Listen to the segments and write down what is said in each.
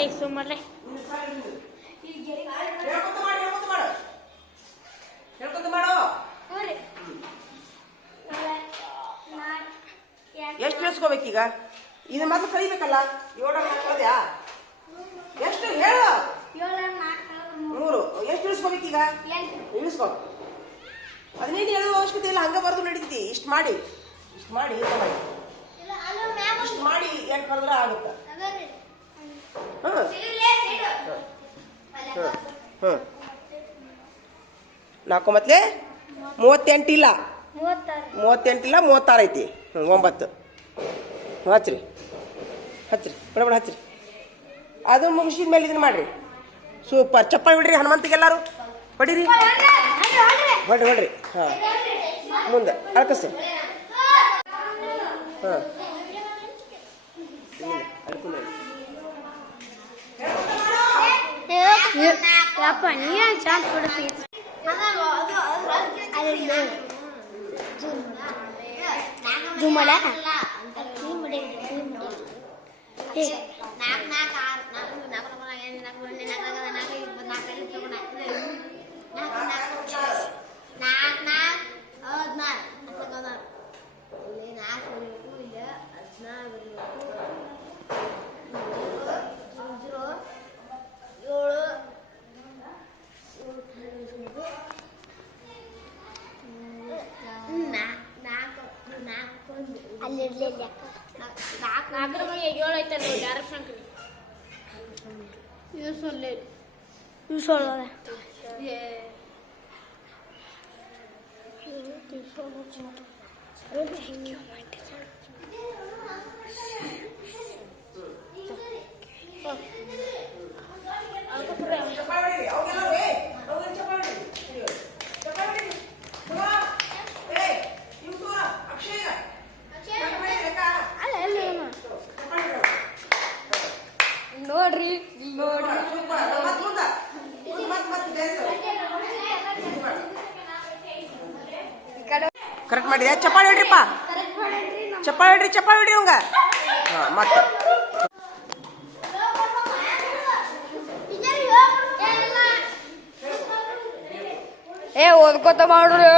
ಏಯ್ ಸುಮ್ಮನೆ ಎಷ್ಟು ಇಳಿಸ್ಕೋಬೇಕೀಗ? ಇದು ಮೊದಲು ಕಲಿಬೇಕಲ್ಲ. 7 ಕಳ್ದ್ಯಾ? ಎಷ್ಟು ಹೇಳು? 3. ಎಷ್ಟು ಇಳಿಸ್ಕೋಬೇಕೀಗ? ಇಳಿಸ್ಕೋ. 15 ಹೇಳುವ ಅವಶ್ಯಕತೆ ಇಲ್ಲ, ಹಂಗ ಬರೆದು ನಡೀತಿ. ಇಷ್ಟು ಮಾಡಿ ಇಷ್ಟು ಮಾಡಿ ಇಷ್ಟು ಮಾಡಿ 8 ಬರೆದ್ರೆ ಆಗುತ್ತೆ. ಹ್ಞೂ 4 ಮತ್ಲೆ 38 ಇಲ್ಲ, 38 ಇಲ್ಲ, 36 ಐತಿ. 9 ಹಚ್ರಿ ಬಡ ಹಚ್ರಿ. ಅದು ಮುಗಿಸಿದ ಮೇಲೆ ಇದನ್ನ ಮಾಡ್ರಿ. ಸೂಪರ್. ಚಪ್ಪಾಳಿ ಬಿಡ್ರಿ ಹನುಮಂತಿಗೆಲ್ಲರೂ ಹೊಡಿರಿ. ಹೊಡ್ರಿ. ಹಾಂ ಮುಂದೆ ಅಳ್ಕಸ್ರಿ. ಹಾಂ ಯಪ್ಪ ನೀ ಚಾನ್ಸ್ ಕೊಡ್ತಿ. ಕರೆಕ್ಟ್ ಮಾಡಿದೆ. ಚಪ್ಪಾಳಿ ಹೊಡ್ರಿಪ್ಪ, ಚಪ್ಪಾಳಿ ಹೊಡ್ರಿ ಅವಂಗ. ಹಾಂ ಮತ್ತೆ ಓದ್ಕೋತ ಮಾಡ್ರಿ.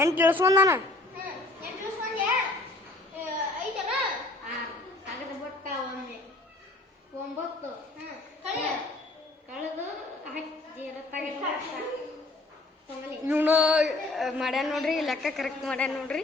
ಏನು ತಿಳಿಸ್ಕೊಂಡಾನ? ಇವನು ಮಾಡ್ಯಾನ ನೋಡ್ರಿ, ಲೆಕ್ಕ ಕರೆಕ್ಟ್ ಮಾಡ್ಯಾನ ನೋಡ್ರಿ.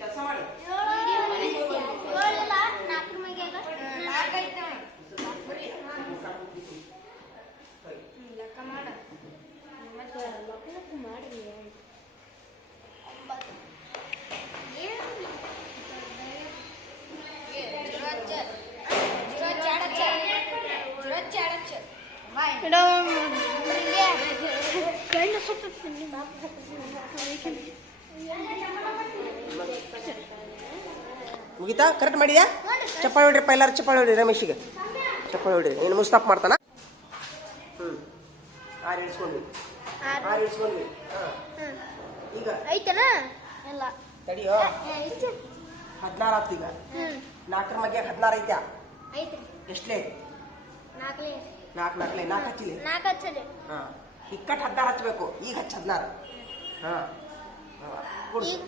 ಕೆಲಸ ಮಾಡಿ. ಲೆಕ್ಕ ಮಾಡ ಮುಗಿತಾ? ಕರೆಕ್ಟ್ ಮಾಡಿದ್ಯಾ? ಚಪ್ಪಾಳೆ ಹೊಡ್ರಿಪ್ಪ, ಎಲ್ಲಾರು ಚಪ್ಪಾಳೆ ಹೊಡ್ರಿ. ರಮೇಶಿಗೆ ಚಪ್ಪಾಳೆ ಹೊಡ್ರಿ. ಇನ್ನು ಮುಸ್ತಾಪ್ ಮಾಡ್ತಾನ. ಆರು ಇಳಿಸ್ಕೊಂಡ್ವಿ. ಈಗ ಐತನ ಎಲ್ಲ ತಡಿಯೋ. 16 ಆತು ಈಗ. 4 ಮಗೆ 16 ಐತ್ಯಾ? ಎಷ್ಟಲೇ? 4 ಹಚ್ಚಿಲಿ. ಹಾ, ಇಕ್ಕಟ್ 16 ಹಚ್ಬೇಕು. ಈಗ ಹಚ್ಚ 16. ಹಾ, ಕೂಡ್ಸು.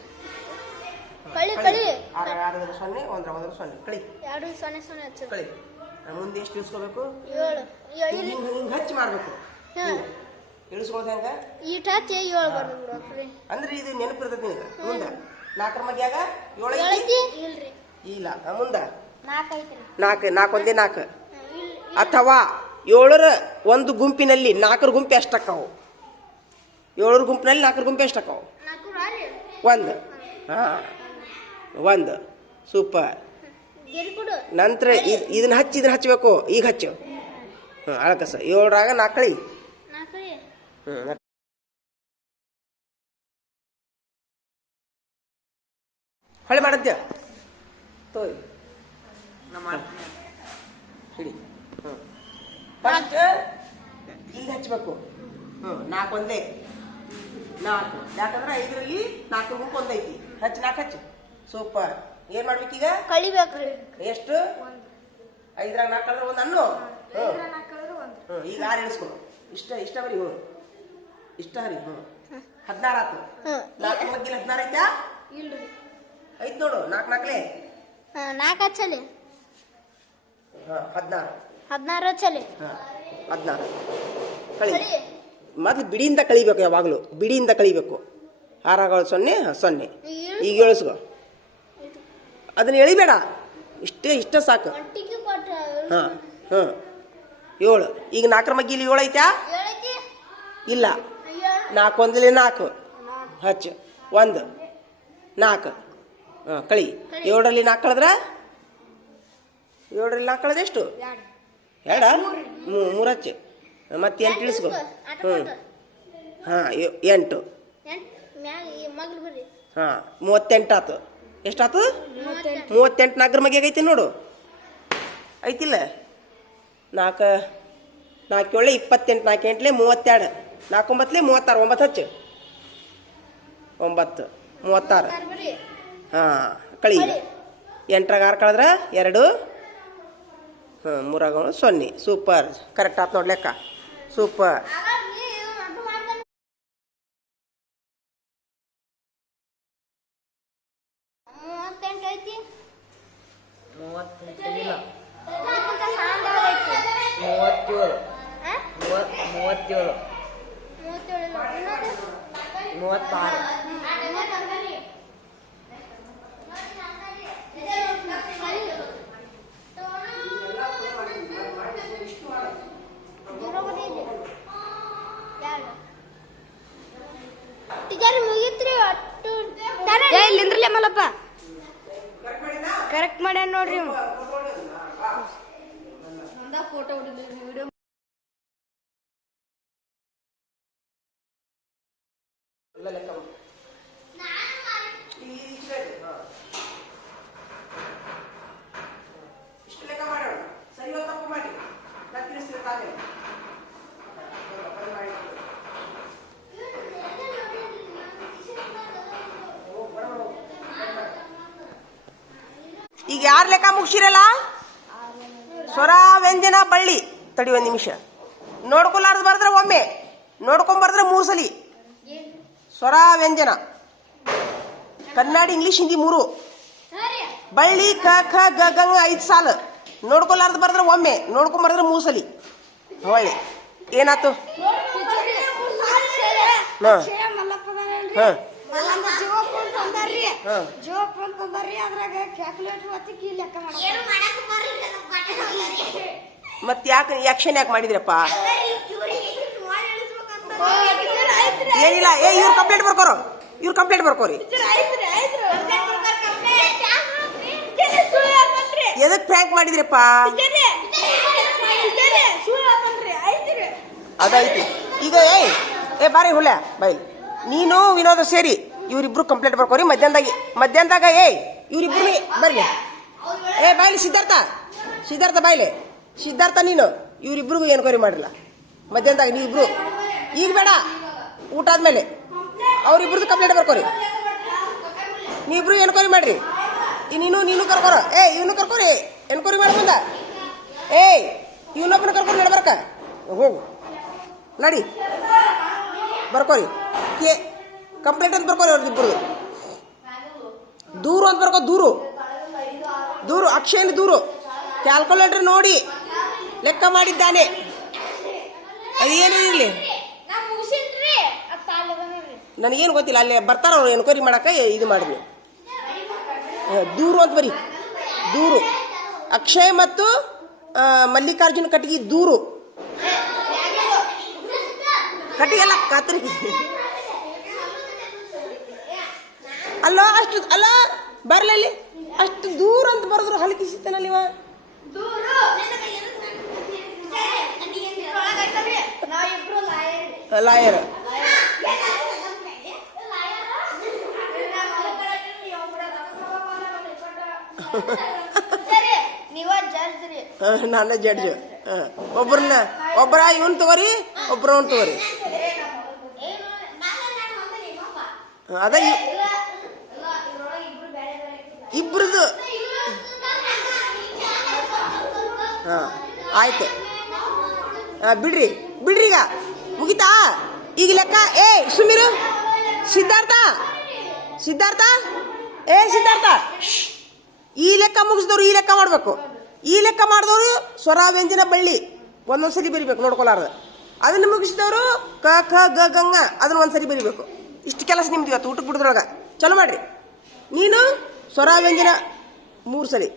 ಕಳಿ 6 0 1 0 ಕಳಿ 2 0 0 ಹಚ್ಚು. ಕಳಿ. ಮುಂದೆ ಎಷ್ಟು ಇಳಿಸ್ಕೋಬೇಕು? 7 ಹಿಂಗೆ ಹಚ್ಚಿ ಮಾಡ್ಬೇಕು. ಇಳಿಸ್ಕೊಳ್ಳೋದು ಹೆಂಗ? ಈಟ ಹಚ್ಚಿ 7 ಬರ್ಬೇಕು. ಅಂದ್ರೆ ಇದು ನೆನಪಿರ್ತೈತಿ ನಿನಗೆ. ಮುಂದೆ 4 ಮಗ್ಯಾಗ 7 7 ಐತಿ? ಇಲ್ರಿ, ಇಲ್ಲ. ಮುಂದೆ 4 ಐತ್ರಿ. 4 ಒಂದೇ 4. ಅಥವಾ 7ರ ಒಂದು ಗುಂಪಿನಲ್ಲಿ 4 ಗುಂಪು ಎಷ್ಟಕ್ಕಾವು? 7 ಗುಂಪಿನಲ್ಲಿ 4 ಗುಂಪು ಎಷ್ಟಕ್ಕಾವು? 1. ಹಾ, 1. ಸೂಪರ್. ನಂತರ ಇದನ್ನ ಹಚ್ಚಬೇಕು. ಈಗ ಹಚ್ಚು. ಅಳಕಸ 7ರಾಗ 4 ಕಳಿ. ಹೊಳೆ ಮಾಡದ್ಯ ತೋಯ್ ಹಿಡಿ. ಫಸ್ಟ್ ಇಲ್ಲಿ ಹಚ್ಚಬೇಕು. 4 ಒಂದೇ 4. ಯಾಕಂದ್ರೆ 5ರಲ್ಲಿ 4 ಗುಂಪು ಒಂದೈತಿ. ಹಚ್ಚಿ 4 ಹಚ್ಚು. ಸೂಪರ್. ಏನ್ ಮಾಡ್ಬೇಕೀಗ? ಕಳಿಬೇಕ್ರಿ. ಎಷ್ಟು? 5ರಾಗ 4 ಕಳೆದ್ರೆ 1 ಅನ್ನು. ಈಗ 6 ಇಳಿಸ್ಕೊ. ಇಷ್ಟ ಬರೀ. ಇಷ್ಟ ಹರಿ. 16 ಆತು. 4 ಮಗ್ಗಿಲ 16 ಐತಾ? ಇಲ್ರಿ, ಐತ್ ನೋಡು. 4 4 4 ಹಚ್ಚಲಿ. 16 ಹಚ್ಚಲಿ. 16 ಕಳಿ. ಮೊದ್ಲು ಬಿಡಿಯಿಂದ ಕಳಿಬೇಕು. ಯಾವಾಗಲೂ ಬಿಡಿಯಿಂದ ಕಳಿಬೇಕು. 6 0 ಈಗ ಇಳಿಸ್ಕೊ. ಅದನ್ನ ಎಳಿಬೇಡ. ಇಷ್ಟ ಸಾಕು. ಹಾ, 7. ಈಗ 4 ಮಗ್ಗಿಲಿ 7 ಐತಾ? ಇಲ್ಲ. 4 ಒಂದಲೇ 4 ಹಚ್ಚು. 1 4 ಕಳಿ. 7ರಲ್ಲಿ 4 ಕಳೆದ್ರೆ 7ರಲ್ಲಿ 4 ಕಳೆದ್ರೆ ಎಷ್ಟು? 2 3 ಹಚ್ಚು. ಮತ್ತೆ 8 ಇಳಿಸ್ಕೊ. ಹಾ, 8. ಹಾ, 38 ಆತು. ಎಷ್ಟಾತು? 38. 4 ಮಗಿಯಾಗ ಐತಿ ನೋಡು. ಐತಿಲ್ಲ? 4 7 28. 4 8 32. 4 9 36. 9 ಹಚ್ಚು. 9 36. ಹಾ, ಕಳಿ. 8ರಾಗ 6 ಕಳೆದ್ರೆ 2. 3ರಾಗ 0. ಸೂಪರ್. ಕರೆಕ್ಟ್ ಆತು ನೋಡಿ ಲೆಕ್ಕ. ಸೂಪರ್. ಇಲ್ಲಿಂದ್ರಲ್ಲೇ ಮಲ್ಲಪ್ಪ ಕರೆಕ್ಟ್ ಮಾಡ್ಯಾನ ನೋಡ್ರಿ. ಫೋಟೋ ವಿಡಿಯೋ ಇಷ್ಟು ಲೆಕ್ಕ ಮಾಡೋಣ. ಸರಿ ತಪ್ಪು ಮಾಡಿ ನಾನು ತಿಳಿಸ್ತಿರ್ತಾನೆ. ಈಗ ಯಾರು ಲೆಕ್ಕ ಮುಗಿಸಿರಲ್ಲ? ಸ್ವರ ವ್ಯಂಜನ ಬಳ್ಳಿ. ತಡಿ 1 ನಿಮಿಷ. ನೋಡ್ಕೊಲಾರ್ದು ಬರ್ದ್ರೆ ಒಮ್ಮೆ, ನೋಡ್ಕೊಂಬರ್ದ್ರೆ 3 ಸಲಿ. ಸ್ವರ ವ್ಯಂಜನ ಕನ್ನಡ ಇಂಗ್ಲಿಷ್ ಹಿಂದಿ 3. ಬಳ್ಳಿ ಕ ಖ ಗ ಗ 5 ಸಾಲು. ನೋಡ್ಕೊಲಾರ್ದು ಬರ್ದ್ರೆ ಒಮ್ಮೆ, ನೋಡ್ಕೊಂಬರ್ದ್ರೆ 3 ಸಲಿ. ಒಳ್ಳೆ ಏನಾತು? ಅಂದಾರ್ರಿ ಹಾ ಜೋಕ್ ಅಂತ ಅಂದಾರ್ರಿ ಅದ್ರಾಗ ಕ್ಯಾಲ್ಕುಲೇಟರ್ ಒತ್ತಿಗೆ ಲೆಕ್ಕ ಮತ್ತೆ ಯಾಕೆ ಆಕ್ಷನ್ ಯಾಕೆ ಮಾಡಿದ್ರಪ್ಪ? ಏನಿಲ್ಲ, ಇವ್ರು ಕಂಪ್ಲೇಂಟ್ ಬರ್ಕೋರು, ಇವ್ರು ಕಂಪ್ಲೇಂಟ್ ಬರ್ಕೋರಿ. ಎದಕ್ ಪ್ರ್ಯಾಂಕ್ ಮಾಡಿದ್ರಪ್ಪ? ಅದೈತಿ ಈಗ. ಏ ಬಾರಿ ಹುಳ್ಳ ಬೈಲ್, ನೀನು ವಿನೋದ ಸೇರಿ ಇವ್ರಿಬ್ರು ಕಂಪ್ಲೇಂಟ್ ಬರ್ಕೋರಿ. ಮಧ್ಯಾಹ್ನದಾಗ ಇವ್ರಿಬ್ರು ಬರ್ಲಿ. ಬಾಯ್ಲಿ ಸಿದ್ಧಾರ್ಥ ಬಾಯ್ಲಿ. ಸಿದ್ಧಾರ್ಥ ನೀನು ಇವ್ರಿಬ್ರಿಗೂ ಎನ್ಕ್ವೈರಿ ಮಾಡಿಲ್ಲ ಮಧ್ಯಾಹ್ನದಾಗ. ನೀವಿಬ್ರು ಈಗ ಬೇಡ, ಊಟ ಆದ್ಮೇಲೆ ಅವ್ರಿಬ್ರದ್ದು ಕಂಪ್ಲೇಂಟ್ ಬರ್ಕೋರಿ. ನೀವಿಬ್ರು ಎನ್ಕ್ವೈರಿ ಮಾಡ್ರಿ. ನೀನು ಕರ್ಕೋರ. ಇವನು ಕರ್ಕೋರಿ, ಎನ್ಕ್ವೈರಿ ಮಾಡಿ ಬಂದ. ಇವನೊಬ್ಬನ ಕರ್ಕೊಂಡು ನಡ್ಬರ್ಕ ಹೋಗು ನಡಿ ಬರ್ಕೋರಿ. ಕಂಪ್ಲೇಂಟ್ ಅಂತ ಬರ್ಕೋರಿ ಅವ್ರದ್ದು. ದೂರು ಅಂತ ಬರ್ಕೋ. ದೂರು ಅಕ್ಷಯನ ದೂರು. ಕ್ಯಾಲ್ಕುಲೇಟರ್ ನೋಡಿ ಲೆಕ್ಕ ಮಾಡಿದ್ದಾನೆ. ಅದೇನೇ ಇರಲಿ ನನಗೇನು ಗೊತ್ತಿಲ್ಲ. ಅಲ್ಲೇ ಬರ್ತಾರ ಅವ್ರು ಎನ್ಕ್ವೈರಿ ಮಾಡಕ್ಕೆ. ಇದು ಮಾಡಿದ್ವಿ ದೂರು ಅಂತ ಬರೀ. ದೂರು ಅಕ್ಷಯ್ ಮತ್ತು ಮಲ್ಲಿಕಾರ್ಜುನ ಕಟ್ಟಿಗೆ ದೂರು. ಕಟ್ಟಿಗೆಲ್ಲ ಕತ್ರಿ ಅಲ್ಲ, ಅಷ್ಟು ಅಲ್ಲ ಬರ್ಲಲ್ಲಿ ಅಷ್ಟು ದೂರ ಅಂತ ಬರೆದ್ರು ಹಲಕಿಸಿತಾನಲ್ಲಿವ. ಲಾಯರ್ ನಾನು ಜಡ್ಜ್. ಒಬ್ಬರ ಇವನ್ ತಗೋರಿ, ಒಬ್ಬರ ಅವ್ನು ತಗೋರಿ. ಅದ ಇಬ್ರದು. ಆಯ್ತು ಬಿಡ್ರಿ ಈಗ ಮುಗಿತಾ ಈಗ ಲೆಕ್ಕ. ಸುಮೀರು ಸಿದ್ಧಾರ್ಥ ಈ ಲೆಕ್ಕ ಮುಗಿಸಿದವ್ರು ಈ ಲೆಕ್ಕ ಮಾಡ್ಬೇಕು. ಈ ಲೆಕ್ಕ ಮಾಡಿದವರು ಸ್ವರ ವ್ಯಂಜನ ಬಳ್ಳಿ ಒಂದೊಂದ್ಸರಿ ಬರಿಬೇಕು ನೋಡ್ಕೊಲಾರ್ದ. ಅದನ್ನ ಮುಗಿಸಿದವರು ಕ ಖ ಗ ಗಂಗ ಅದನ್ನ ಒಂದ್ಸರಿ ಬರಿಬೇಕು. ಇಷ್ಟು ಕೆಲಸ ನಿಮ್ದು ಇವತ್ತು ಊಟಕ್ಕೆ ಬಿಡದ್ರೊಳಗ. ಚಲೋ ಮಾಡ್ರಿ. ನೀನು ಸ್ವರ ವ್ಯಂಜನ 3 ಸರಿ,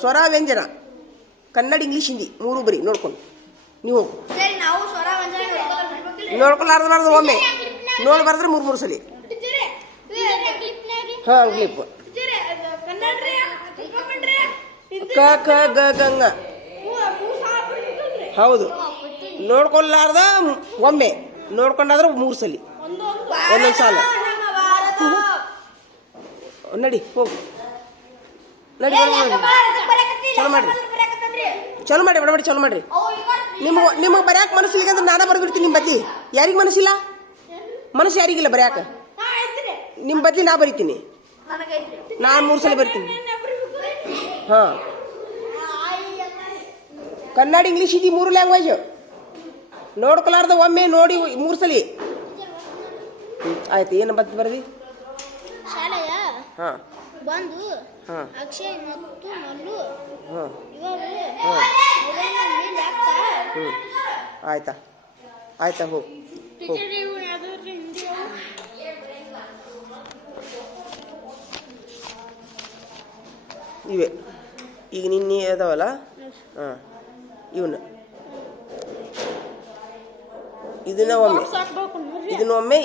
ಸ್ವರ ವ್ಯಂಜನ ಕನ್ನಡ ಇಂಗ್ಲೀಷ್ ಹಿಂದಿ 3 ಬರಿ ನೋಡ್ಕೊಂಡು ನೀವು ಹೋಗು. ನೋಡ್ಕೊಲಾರ್ದು ಒಮ್ಮೆ ನೋಡಿ ಬರೆದ್ರೆ 3 ಸಲಿ. ಕ್ಲಿಪ್ ಕ ಖ ಗ ಗಂಗ ಹೌದು. ನೋಡ್ಕೊಲಾರ್ದ ಒಮ್ಮೆ, ನೋಡ್ಕೊಂಡಾದ್ರೆ 3 ಸಲಿ ಒಂದೊಂದು ಸಾಲ. ನಡಿ ಹೋಗು ನಡಿ. ಚಲೋ ಮಾಡಿ ಬಡಬಡಿ ಚಲೋ ಮಾಡ್ರಿ. ನಿಮಗೆ ಬರ್ಯಾಕ ಮನಸ್ಸಿಲ್ಲ ಅಂದ್ರೆ ನಾನೇ ಬರ್ಬಿಡ್ತೀನಿ ನಿಮ್ಮ ಬದ್ಲಿ. ಯಾರಿಗೆ ಮನಸ್ಸಿಲ್ಲ? ಮನಸ್ಸು ಯಾರಿಗಿಲ್ಲ ಬರ್ಯಾಕ? ನಿಮ್ಮ ಬದ್ಲಿ ನಾ ಬರಿತೀನಿ. ನಾನು 3 ಸಲ ಬರ್ತೀನಿ. ಕನ್ನಡ ಇಂಗ್ಲೀಷ್ ಹಿಂದಿ 3 ಲ್ಯಾಂಗ್ವೇಜ್ ನೋಡ್ಕೊಲಾರ್ದ ಒಮ್ಮೆ ನೋಡಿ 3 ಸಲಿ. ಆಯ್ತು. ಏನು ಬತ್ ಬರ್ದಿ? ಬಂದು ಅಕ್ಷಯ್ ಮತ್ತು ಮಲ್ಲು ಆಯ್ತಾ ಹೋಗು. ಇವೆ ಈಗ ನಿನ್ನೆ ಅದಾವಲ್ಲ, ಇವನು ಇದನ್ನೊಮ್ಮೆ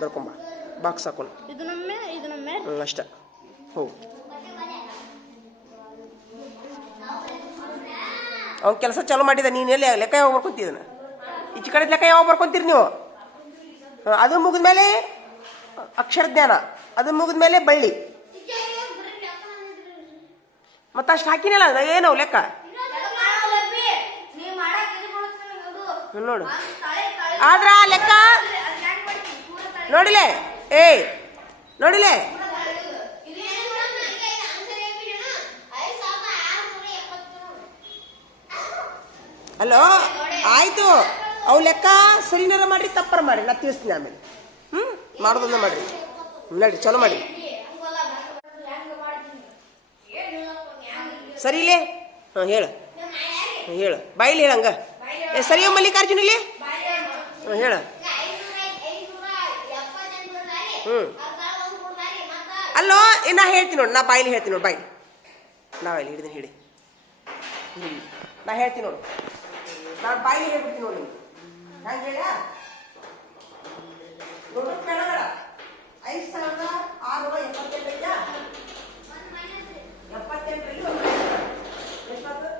ಬರ್ಕೊಂಬ. ಬಾಕ್ಸ್ ಹಾಕೊಂಡು ಅಷ್ಟ ಹೋಗು. ಅವ್ನ ಕೆಲಸ ಚಾಲೂ ಮಾಡಿದ. ನೀನು ಎಲ್ಲಿ ಲೆಕ್ಕ ಯಾವಾಗ ಬರ್ಕೊಂತಿದ್ದನ? ಈಚೆ ಕಡೆ ಲೆಕ್ಕ ಯಾವಾಗ ಬರ್ಕೊಂತೀರಿ ನೀವು? ಅದು ಮುಗಿದ್ಮೇಲೆ ಅಕ್ಷರ ಜ್ಞಾನ, ಅದು ಮುಗಿದ್ಮೇಲೆ ಬಳ್ಳಿ. ಮತ್ತಷ್ಟು ಹಾಕಿನಲ್ಲ ಏನವು ಲೆಕ್ಕ ನೋಡು. ಆದ್ರ ಲೆಕ್ಕ ನೋಡಿಲೆ ನೋಡಿಲೆ. ಹಲೋ ಆಯ್ತು. ಅವು ಲೆಕ್ಕ ಸರಿನಾರ ಮಾಡ್ರಿ ತಪ್ಪರ ಮಾಡ್ರಿ, ನಾ ತಿಳಿಸ್ತೀನಿ ಆಮೇಲೆ. ಮಾಡೋದನ್ನ ಮಾಡ್ರಿ. ನಡ್ರಿ ಚಲೋ ಮಾಡ್ರಿ. ಸರಿಲೇ? ಹೇಳು ಬಾಯಿಲಿ ಹೇಳಂಗ. ಸರಿಯೋ ಮಲ್ಲಿಕಾರ್ಜುನ ಇಲ್ಲಿ ಹೇಳ. ನಾ ಹೇಳ್ತೀನಿ ನೋಡಿ, ನಾ ಬಾಯಿಲಿ ಹೇಳ್ತೀನಿ ನೋಡಿ, ಬಾಯಿಲಿ ನಾ ಬಾಯಿಲಿ ಹಿಡಿದೀನಿ, ಹಿಡಿ ನಾ ಹೇಳ್ತೀನಿ ನೋಡು, ನಾನು ಬಾಯಿಲಿ ಹೇಳ್ಬಿಡ್ತೀನಿ ನೋಡಿ ನಿಮ್ಗೆ ಹೆಂಗೆ ಹೇಳ ನೋಡು. ಬೇಡ 5,678 ಐತಾ? 78ರಲ್ಲಿ ಎಷ್ಟಾಯ್ತು?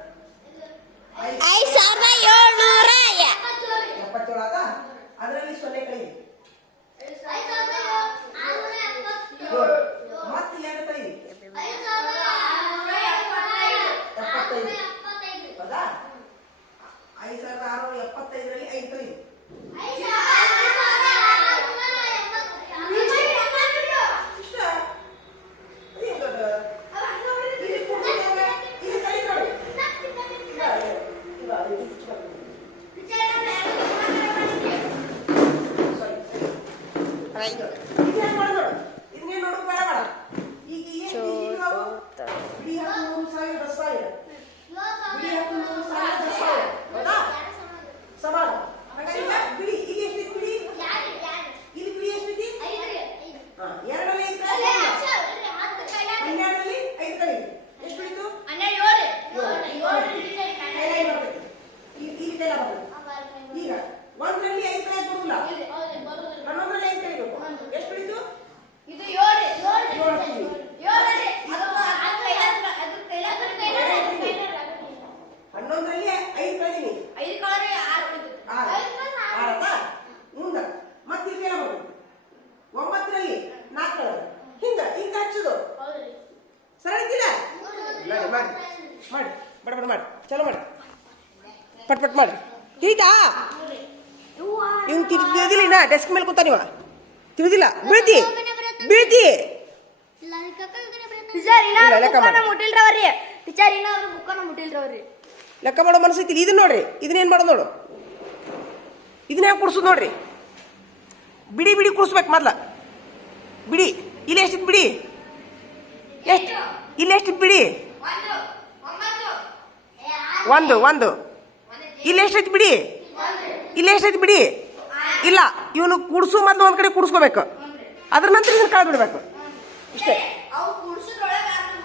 5,777 ಆತ. ಅದರಲ್ಲಿ 0 ಕಳೀರಿ, ಮತ್ತೆ 2 ಕಳೀರಿ, 75 ಹೌದಾ? 5,675ರಲ್ಲಿ 5 ಕಳೀರಿ, ಈಗ 1ರಲ್ಲಿ 5 ಕಡೆ ಬರುದಿಲ್ಲ, 11ರಲ್ಲಿ 5 ಕಳಿಬೇಕು. ಎಷ್ಟು ಬಿಡಿತು? 11ರಲ್ಲಿ 5 ಕಳೀನಿ, 6 ಮುಂದೆ ಮತ್ತೆ ಇಲ್ಲಿ ಬರ್ಬೇಕು. 9ರಲ್ಲಿ 4 ಕಳೆದು ಹಿಂಗ ಹಿಂಗ ಹಚ್ಚೋದು ಸರಳ ಇದ್ದಿಲ್ಲ? ಮಾಡಿ ಮಾಡಿ ಬಡ ಬಡ ಮಾಡಿ, ಚಲೋ ಮಾಡಿ, ಪಟ್ ಪಟ್ ಮಾಡಿ. ತಿಳಿತಾ? ಇವ್ನು ತಿಳಿದಿಲ್ಲ, ನಾ ಡೆಸ್ಕ್ ಮೇಲೆ ಕೂತ ನೀವ ತಿಳಿದಿಲ್ಲ, ಬೀಳ್ತಿ ಬೀಳ್ತಿ. ಲೆಕ್ಕ ಮಾಡೋ ಮನಸ್ಸೈತಿ. ಇದನ್ನ ನೋಡ್ರಿ, ಇದನ್ನೇನು ಮಾಡೋದು ನೋಡು, ಇದನ್ನ ಹೆಂಗೆ ಕುಡ್ಸೋದು ನೋಡ್ರಿ. ಬಿಡಿ ಬಿಡಿ ಕುಡಿಸ್ಬೇಕು ಮೊದ್ಲ, ಬಿಡಿ. ಇಲ್ಲಿ ಎಷ್ಟಿತ್ತು ಬಿಡಿ? ಎಷ್ಟು? ಇಲ್ಲಿ ಎಷ್ಟಿತ್ತು ಬಿಡಿ? 1. ಇಲ್ಲಿ ಎಷ್ಟೈತಿ ಬಿಡಿ? ಇಲ್ಲಿ ಎಷ್ಟೈತಿ ಬಿಡಿ? ಇಲ್ಲ, ಇವನು ಕುಡ್ಸು ಮೊದ್ಲು ಒಂದ್ ಕಡೆ ಕುಡಿಸ್ಕೋಬೇಕು, ಅದ್ರ ನಂತರ ಇದನ್ನ ಕಾಳು ಬಿಡ್ಬೇಕು ಇಷ್ಟೇ.